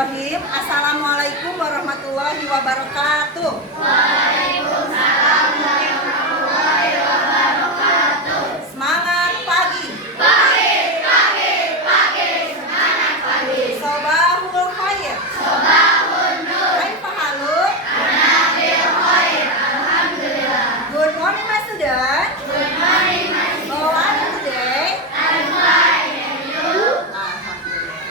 Bismillahirrahmanirrahim. Assalamualaikum warahmatullahi wabarakatuh. Waalaikumsalam warahmatullahi wabarakatuh. Semangat pagi. Pagi, semangat pagi. Sobahul khair. Sobahun nur. Kaifa haluk? Ana bil khair. Alhamdulillah. Good morning, my student. Good morning, my How are you today? I'm fine, and you? Alhamdulillah.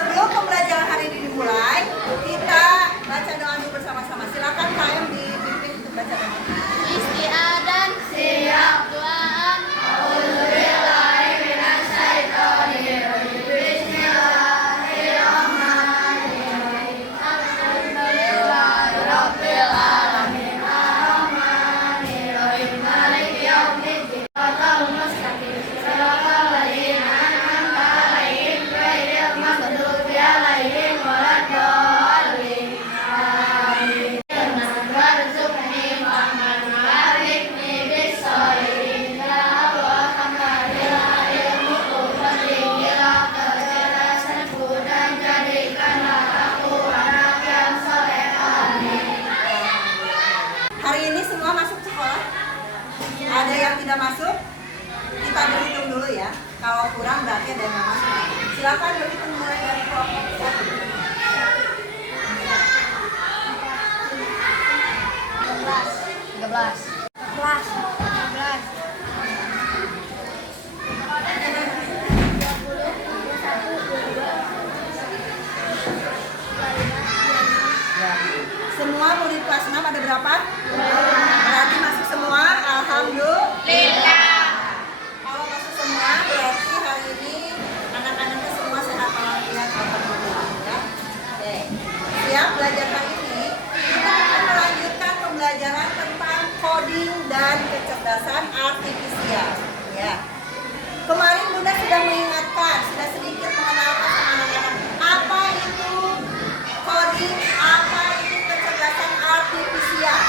Sebelum pembelajaran hari ini dimulai, kita baca doa dulu bersama-sama. Silakan kalian dipimpin untuk baca doa. Istiadan siap doaan. Auzubillahi minasyaitonir rajim. Bismillahirrahmanirrahim. Alhamdulillahirabbil alamin. Arrahmanir rahim. Maliki yaumiddin. Shiratal mustaqim. Shiratal ladzina an'amta 'alaihim ghairil maghdubi 'alaihim waladdallin. Amin. Warzuqni fahman warifni bis-shalihin. Ya Allah, tambahkanlah ilmuku, perbaikilah kecerdasanku, dan jadikanlah aku anak yang soleh. Amin. Hari ini semua masuk sekolah? Ada yang tidak masuk? Kita berhitung dulu ya. Kalau kurang berarti ada yang nggak masuk. Silakan berhitung mulai dari kelompok 1. 13. Semua murid kelas 6 ada berapa? Berarti masuk semua? Alhamdulillah. Kalau masuk semua berarti hari ini anak-anaknya semua sehat walafiat. Alhamdulillah ya. Oke. Siap belajar hari ini? Kita akan melanjutkan pembelajaran tentang coding dan kecerdasan artifisial. Ya. Kemarin Bunda sudah mengingatkan, sudah sedikit mengenalkan sama anak-anak apa itu coding, apa itu kecerdasan artifisial.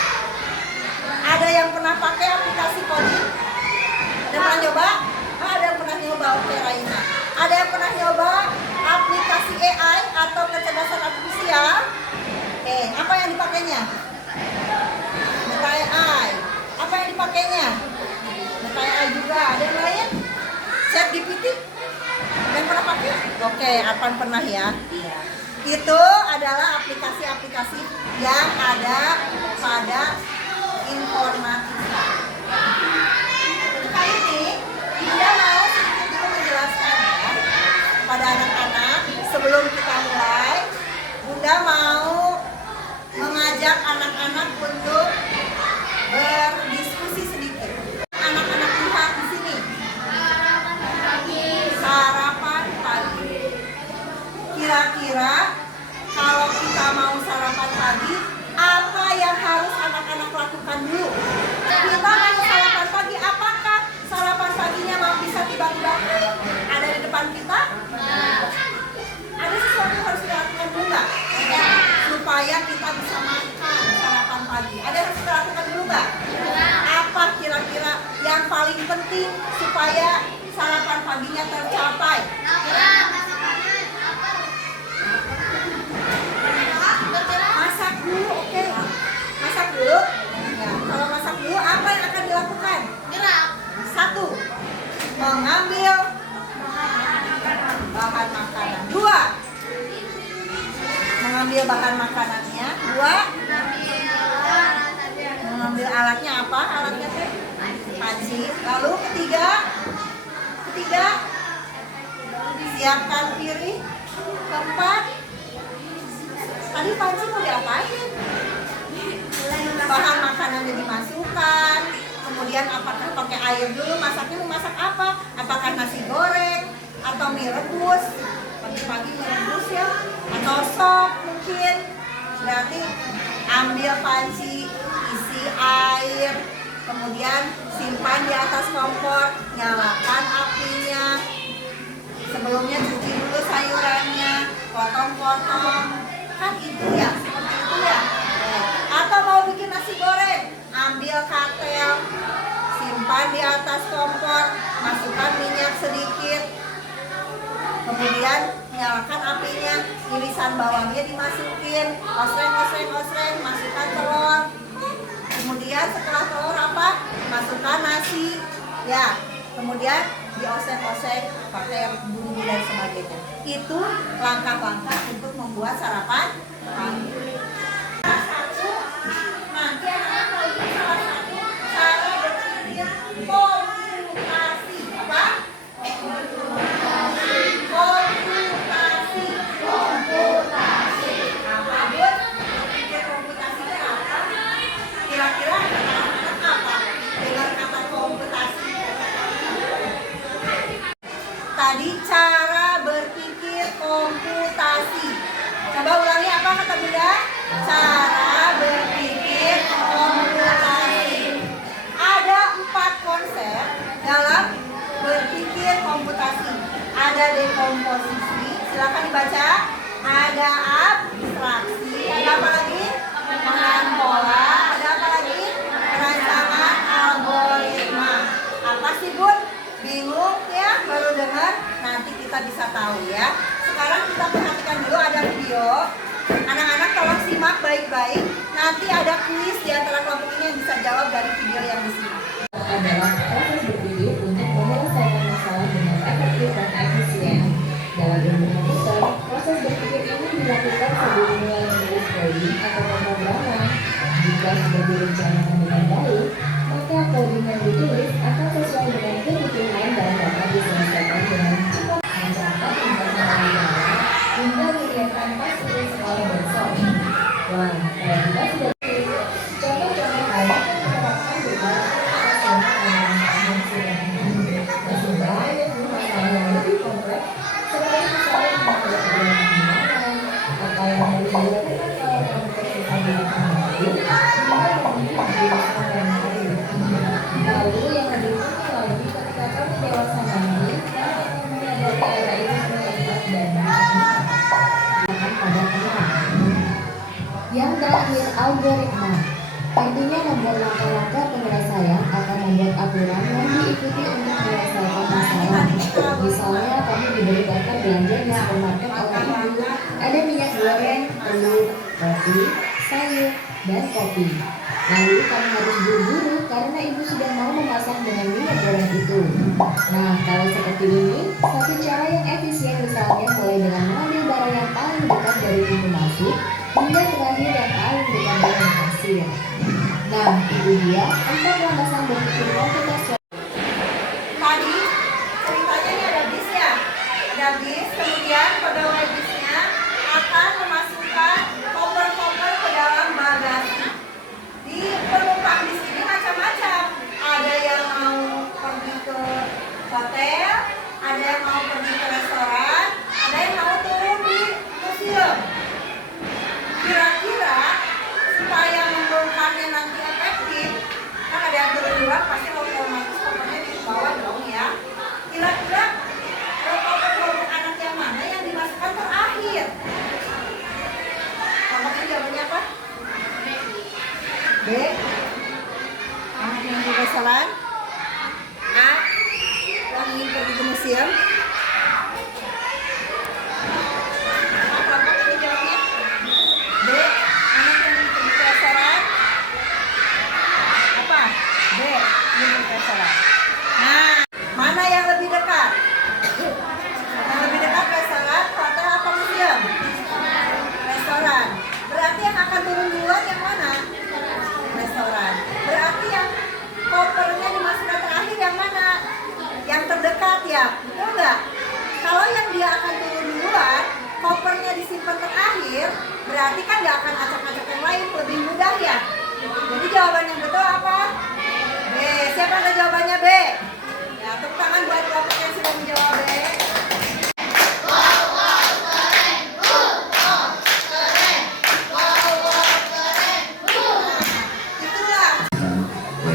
Ada yang pernah pakai aplikasi coding? Ada yang pernah nyoba? Ada yang pernah nyoba? Oke, Raina. Ada yang pernah nyoba aplikasi AI atau kecerdasan artifisial? Apa yang dipakainya? Meta AI. Apa yang dipakainya? Meta AI juga. Ada yang lain? ChatGPT? Ada yang pernah pakai? Oke, Arpan pernah ya? Iya. Itu adalah aplikasi-aplikasi yang ada pada informatika. Kali ini Bunda mau sedikit dulu menjelaskan ya pada anak-anak. Sebelum kita mulai, Bunda mau mengajak anak-anak untuk berdiskusi sedikit. Anak-anak lihat di sini. Sarapan pagi. Kira-kira kalau kita mau sarapan pagi, apa yang harus anak-anak lakukan dulu? Kita mau sarapan pagi, apakah sarapan paginya mau bisa tiba-tiba ada di depan kita? Ada sesuatu yang harus dilakukan dulu nggak? Supaya kita bisa makan sarapan pagi. Ada yang harus kita lakukan dulu nggak? Apa kira-kira yang paling penting supaya sarapan paginya tercapai? Masak dulu, oke. Masak dulu. Ya, kalau masak dulu apa yang akan dilakukan? 1. Mengambil bahan makanan. 2. Mengambil bahan makanannya. 2. Mengambil alatnya apa? Alatnya teh? Panci. Lalu ketiga, siapkan piring. 4. Tadi panci mau diapain? Bahan makanannya dimasukkan. Kemudian apakah pakai air dulu? Masaknya mau masak apa? Apakah nasi goreng atau mie rebus? Pagi-pagi mie rebus ya? Atau sop mungkin? Berarti ambil panci, isi air, kemudian simpan di atas kompor, nyalakan apinya. Sebelumnya cuci dulu sayurannya, potong-potong. Kan itu ya, seperti itu ya. Atau mau bikin nasi goreng, ambil katel, simpan di atas kompor, masukkan minyak sedikit, kemudian nyalakan apinya, irisan bawangnya dimasukin, osreng, masukkan telur. Kemudian setelah telur apa? Masukkan nasi. Ya, kemudian dioseng-oseng pakai bumbu dan sebagainya. Itu langkah-langkah untuk membuat sarapan pagi. Satu, nanti anak-anak mau ikut salah satu cara berpikir komputasi. Apa? Komputasi. Apa, Bun? Berpikir komputasi itu apa? Kira-kira anak-anak apa dengan kata komputasi? Tadi cara berpikir komputasi. Coba ulangi apa kata Bunda? Cara berpikir komputasi. Ada 4 konsep dalam berpikir komputasi. Ada dekomposisi, silakan dibaca. Ada abstraksi, ada apa lagi? Penggunaan pola, ada apa lagi? Perancangan algoritma. Apa sih, Bun? Bingung ya? Baru dengar? Nanti kita bisa tahu ya. Sekarang kita perhatikan dulu, ada video. Anak-anak tolong simak baik-baik. Nanti ada kuis di antara kelompok ini yang bisa jawab dari video yang disimak. Adalah proses berpikir untuk menyelesaikan masalah dengan efektif dan efisien. Dalam ilmu komputer, proses berpikir ini dilakukan sebelum mulai menulis coding atau pemrograman. Jika sudah direncanakan dengan baik, maka coding yang ditulis akan sesuai dengan kebutuhan dan dapat diselesaikan dengan cepat. Mencatat informasi dalam hingga menyiapkan pasir sekolah besok. Wah, kalau kita sudah contoh-contoh hal yang menerapkan beberapa lebih kompleks seperti misalnya membuat perjalanan atau yang harus dilakukan kalau konteks bisa dilakukan hingga memiliki jurusan yang lain. Lalu yang lebih penting lagi ketika kamu dewasa nanti, kamu menyadari era itu sebagai dan akan pada anak. Yang terakhir, algoritma. Artinya membuat langkah-langkah penyelesaian akan membuat aturan yang diikuti untuk menyelesaikan masalah. Misalnya, kamu diberi daftar belanja di supermarket oleh ibu. Ada minyak goreng, telur, roti, sayur, dan kopi. Lalu kamu harus buru-buru karena ibu sudah mau memasak dengan minyak goreng itu. Nah, kalau seperti ini, satu cara yang efisien misalnya mulai dengan mengambil barang yang paling dekat dari pintu masuk hingga terakhir yang paling dekat dengan kasir. Nah, itu dia 4 landasan berpikir komputasi. Tadi ceritanya ini ada bis ya, ada bis, kemudian pegawai bisnya akan memasukkan koper-koper ke dalam bagasi. Di penumpang bis ini macam-macam, ada yang mau pergi ke hotel, ada yang mau pergi ke restoran, ada yang mau turun di museum. Kira-kira supaya membongkarnya nanti efektif, kan ada yang turun duluan, pasti otomatis kopernya di bawah dong ya. Kira-kira kelompok anak yang mana yang dimasukkan terakhir? Kelompoknya jawabannya apa? B. Anak yang di restoran. A. Yang ingin pergi ke museum. Apa kelompok ini jawabnya? B. Anak yang ingin pergi ke restoran. Apa? B. Ingin ke restoran. Nah, mana yang lebih dekat? Yang lebih dekat restoran, hotel atau museum? Restoran. Berarti yang akan turun duluan yang mana? Restoran. Berarti yang kopernya dimasukkan terakhir yang mana? Yang terdekat ya, betul nggak? Kalau yang dia akan turun duluan, kopernya disimpan terakhir, berarti kan nggak akan acak-acak yang lain, lebih mudah ya. Jadi jawaban yang betul apa? B. Siapa yang jawabannya B? Ya, tepuk tangan buat kelompok yang sudah menjawab B.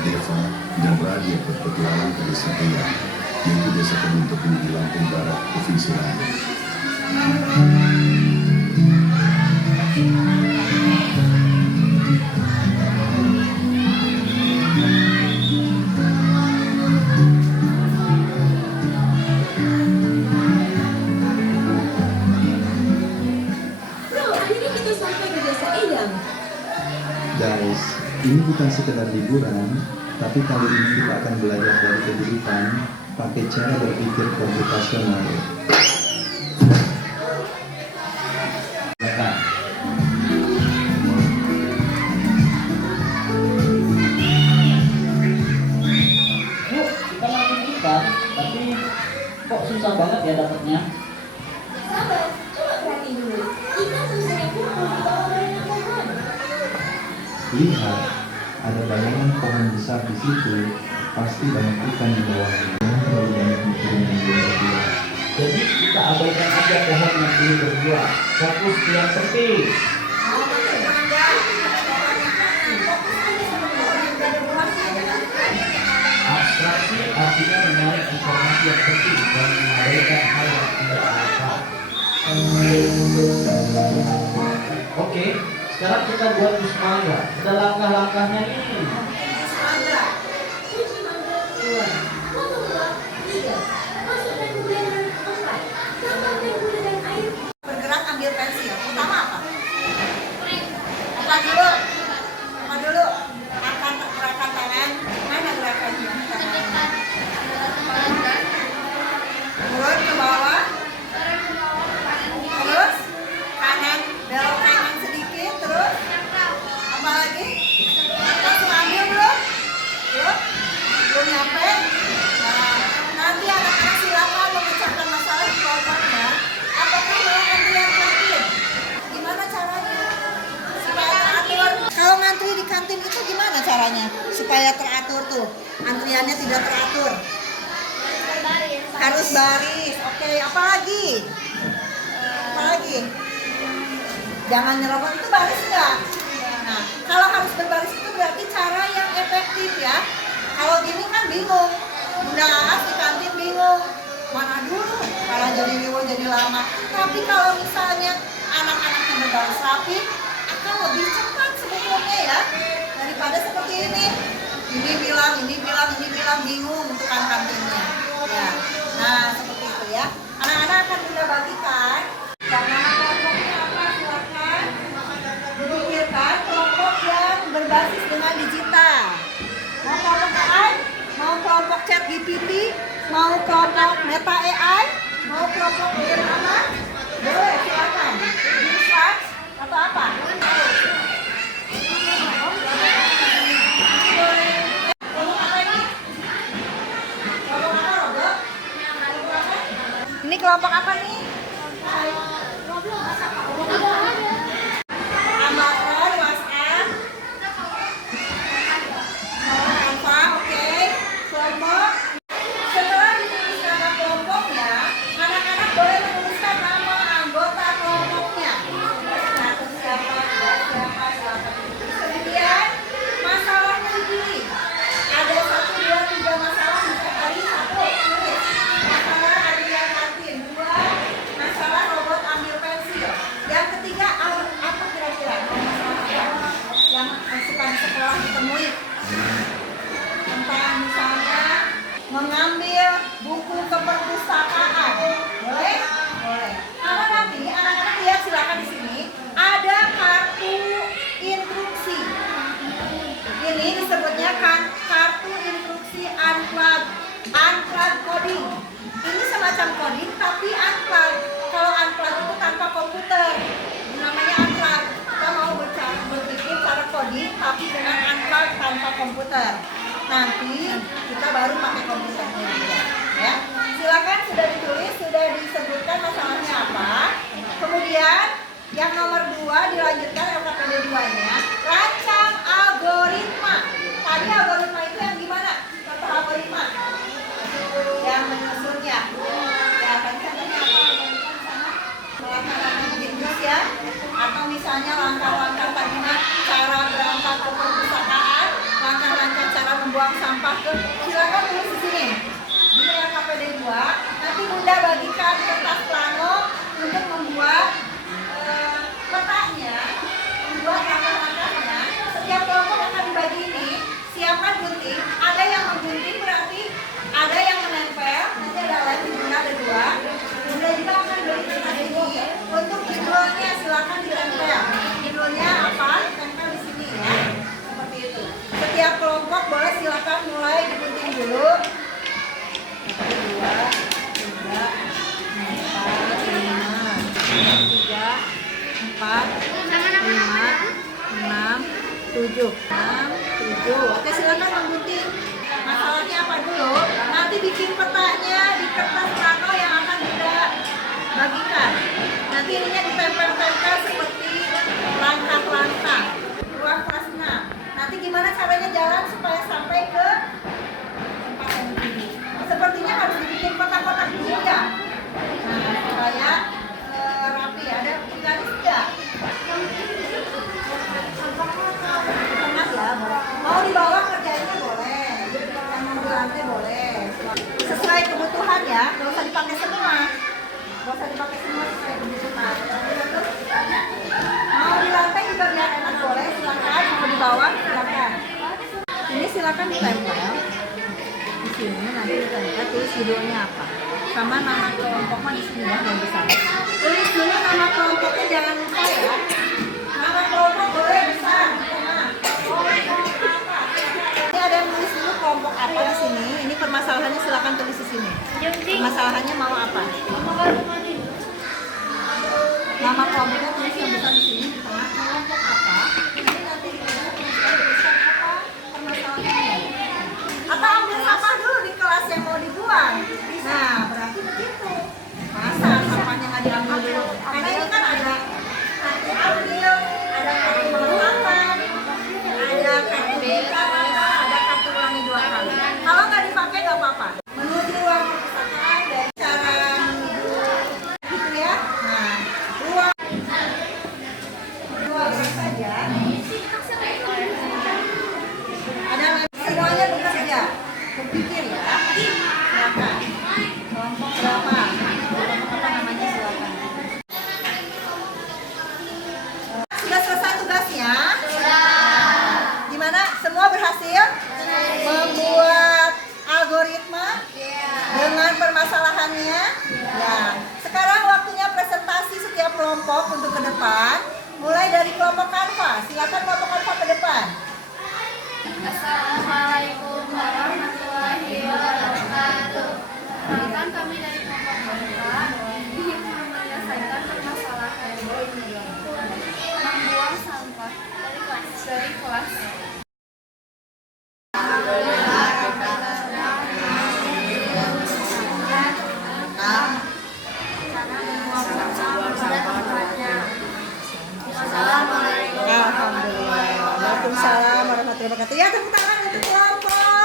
Deva dan Radia berpetualang ke desa Peyang, yaitu desa Kebun Tebu di Lampung Barat, Provinsi Lampung. kita sampai di Desa Edam. Guys, ini bukan sekedar liburan, tapi kali ini kita akan belajar dari kehidupan pakai cara berpikir komputasional. Ya. Yuk, kita makin ikan, tapi kok susah banget ya dapatnya? Sahabat, coba perhatiin dulu. Ikan tulisannya kumpul di bawah bayangan pohon. Lihat, ada bayangan pohon besar di situ. Pasti banyak ikan di bawahnya. Terlalu banyak mikirin yang berdua. Jadi kita abaikan aja pohon yang ini berdua. Fokus ke yang penting. Abstraksi artinya menarik informasi yang penting dan mengabaikan hal yang tidak relevan. Oke, sekarang kita buat jus mangga. Ada langkah-langkahnya ini. Kunci mangga 2. Potong 2. 3. Masukkan ke blender 4. Tambahkan gula dan air. Bergerak ambil pensil. Pertama apa? Apa dulu? Apa dulu? Akan gerakan tangan. Mana gerakannya? Tangan. Turun ke bawah. Terus kanan, belok kanan sedikit. Terus apa lagi? Langsung ambil belum? Belum? Belum nyampe? Nah, nanti anak-anak silakan memecahkan masalah di kelompoknya. Apakah mau antrian kantin? Gimana caranya? Supaya teratur. Kalau ngantri di kantin itu gimana caranya? Supaya teratur tuh. Antriannya tidak teratur. Harus baris. Oke, apa lagi? Apa lagi? Jangan nyerobot, itu baris enggak? Nah, kalau harus berbaris itu berarti cara yang efektif ya. Kalau gini kan bingung. Bunda Aas di kantin bingung. Mana dulu? Malah jadi bingung, jadi lama. Tapi kalau misalnya anak-anaknya berbaris rapi, akan lebih cepat sebetulnya ya. Daripada seperti ini. Ini bilang, bingung untuk kantinnya. Ya. Nah, seperti itu ya. Anak-anak akan Bunda bagikan. Dan nama kelompoknya apa? Silakan dipikirkan kelompok yang berbasis dengan digital. Mau kelompok AI? Mau kelompok chat GPT? Mau kelompok Meta AI? Mau kelompok game apa? Boleh, silakan. Search atau apa? Ini kelompok apa nih? Amara di WhatsApp. Canva, oke. Kelompok. Setelah ditulis nama kelompoknya, anak-anak boleh menuliskan nama anggota kelompoknya. Satu siapa, dua siapa, siapa. Kemudian masalah uji. Ada 1, 2, 3 masalah bisa kali 1 tulis. Masalah hadiah kantin 2, masalah robot ambil pensil. Yang ketiga apa kira-kira? Masalah apa yang suka di sekolah ditemui? Tentang misalnya mengambil buku ke perpustakaan. Boleh? Boleh. Karena nanti anak-anak lihat silakan di sini ada kartu instruksi. Ini disebutnya kan kartu instruksi unplugged coding. Ini semacam coding tapi unplugged. Kalau unplugged itu tanpa komputer, namanya unplugged. Kita mau berpikir cara coding tapi dengan unplugged tanpa komputer. Nanti kita baru pakai komputernya juga. Ya, silakan sudah ditulis, sudah disebutkan masalahnya apa. Kemudian yang nomor 2 dilanjutkan LKPD 2-nya, rancang algoritma. Tadi algoritma itu yang gimana? Contoh algoritma yang menyusunnya. Ya, tadi contohnya apa algoritma di sana? Melaksanakan bisnis ya, atau misalnya langkah-langkah bagaimana cara berangkat ke perpustakaan, langkah-langkah cara membuang sampah ke. Silakan tulis di sini. Di LKPD 2, nanti Bunda bagikan kertas plano untuk membuat petanya, membuat langkah-langkahnya. Setiap kelompok akan dibagi ini. Siapkan gunting. Ada yang menggunting berarti ada yang menempel. Nanti ada lagi Bunda ada 2. Bunda juga akan beri kertas ini untuk judulnya silakan ditempel. 5, 6, 7. Oke, silakan memgunting. Masalahnya apa dulu? Nanti bikin petanya di kertas plano yang akan kita bagikan. Nanti ininya ditempel-tempel seperti langkah-langkah. Ruang kelas 6. Nanti gimana caranya jalan supaya sampai ke tempat yang ini? Sepertinya harus dibikin kotak-kotak dulu ya. Nah, supaya rapi. Ada garis enggak? Tengah ya. Mau di bawah kerjainnya boleh. Yang mau di lantai boleh. Sesuai kebutuhan ya. Nggak usah dipakai semua. Sesuai kebutuhan. Mau di lantai juga biar enak boleh. Silakan. Mau di bawah silakan. Ini silakan ditempel. Di sini nanti ditempel tulis judulnya apa. Sama nama kelompoknya di sini ya yang besar. Tulis dulu nama kelompoknya, jangan lupa ya. Nama kelompok boleh besar. Ini ada yang tulis dulu kelompok apa di sini. Ini permasalahannya silakan tulis di sini. Permasalahannya mau apa? Nama kelompoknya tulis yang besar di sini. Di tengah kelompok apa? Ini nanti tuliskan apa permasalahannya. Atau ambil sampah dulu di kelas yang mau dibuang. Nah, berarti begitu. Masa sampahnya nggak diambil dulu? Karena ini kan ada kartu ambil, ada kartu meletakkan, ada kartu buka, ada kartu ulangi 2 kali. Kalau nggak dipakai nggak apa-apa. Menuju ruang perpustakaan dan cara menuju gitu ya. Nah, ruang saja. Ada semuanya bekerja, berpikir ya. Silakan. Kelompok berapa? Kelompok apa namanya silakan. Sudah selesai tugasnya? Gimana? Semua berhasil? Membuat algoritma dengan permasalahannya? Ya. Sekarang waktunya presentasi setiap kelompok untuk ke depan. Mulai dari kelompok Canva. Silakan kelompok Canva ke depan. Assalamualaikum warahmatullahi wabarakatuh. Perkenalkan kami dari kelompok Canva ingin menyelesaikan permasalahan membuang sampah dari kelas. Alhamdulillah. Waalaikumsalam warahmatullahi wabarakatuh. Ya, tepuk tangan untuk kelompok.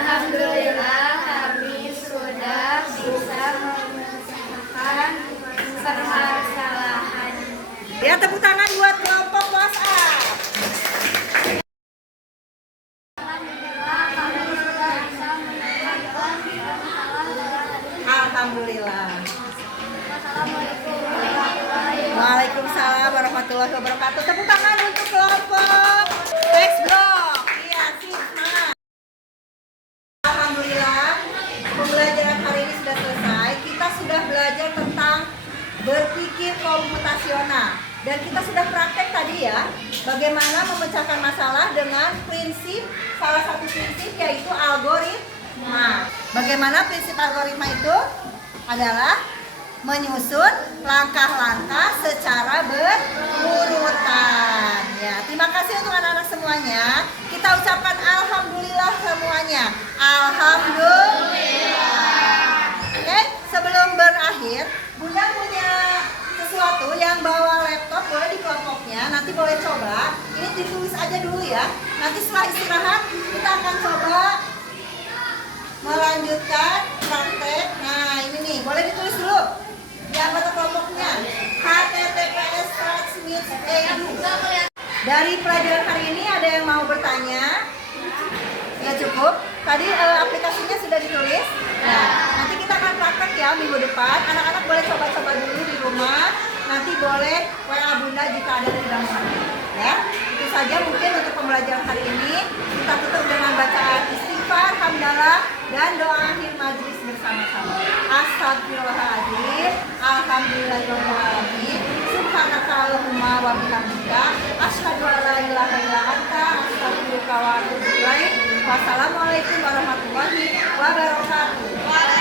Alhamdulillah kami sudah bisa menyelesaikan permasalahan. Ya, tepuk tangan buat kelompok WhatsApp. Alhamdulillah kami sudah bisa menyelesaikan permasalahan. Alhamdulillah. Assalamualaikum warahmatullahi wabarakatuh. Waalaikumsalam warahmatullahi wabarakatuh. Tepuk tangan untuk kelompok Next Block. Iya, sip, semangat. Alhamdulillah, pembelajaran hari ini sudah selesai. Kita sudah belajar tentang berpikir komputasional. Dan kita sudah praktek tadi ya, bagaimana memecahkan masalah dengan prinsip, salah satu prinsip yaitu algoritma. Bagaimana prinsip algoritma itu? Adalah menyusun langkah-langkah secara berurutan. Ya, terima kasih untuk anak-anak semuanya. Kita ucapkan alhamdulillah semuanya. Alhamdulillah. Oke, sebelum berakhir, Bunda punya sesuatu yang bawa laptop boleh di kelompoknya. Nanti boleh coba. Ini ditulis aja dulu ya. Nanti setelah istirahat kita akan coba melanjutkan praktek. Nah, ini nih, boleh ditulis dulu. Di anggota kelompoknya https://edu. Dari pelajaran hari ini ada yang mau bertanya? Nggak cukup? Tadi aplikasinya sudah ditulis. Nah, nanti kita akan praktek ya minggu depan. Anak-anak boleh coba-coba dulu di rumah. Nanti boleh WA Bunda jika ada yang tidak mengerti. Ya, itu saja mungkin untuk pembelajaran hari ini. Kita tutup dengan bacaan istighfar, hamdalah, dan doa akhir majelis bersama-sama. Astagfirullahaladzim, alhamdulillahirrahmanirrahim, subhanakallahumma wa bihamdika, asyhadu an la ilaha illa anta, astaghfiruka wa atubu ilaik. Wassalamualaikum warahmatullahi wabarakatuh.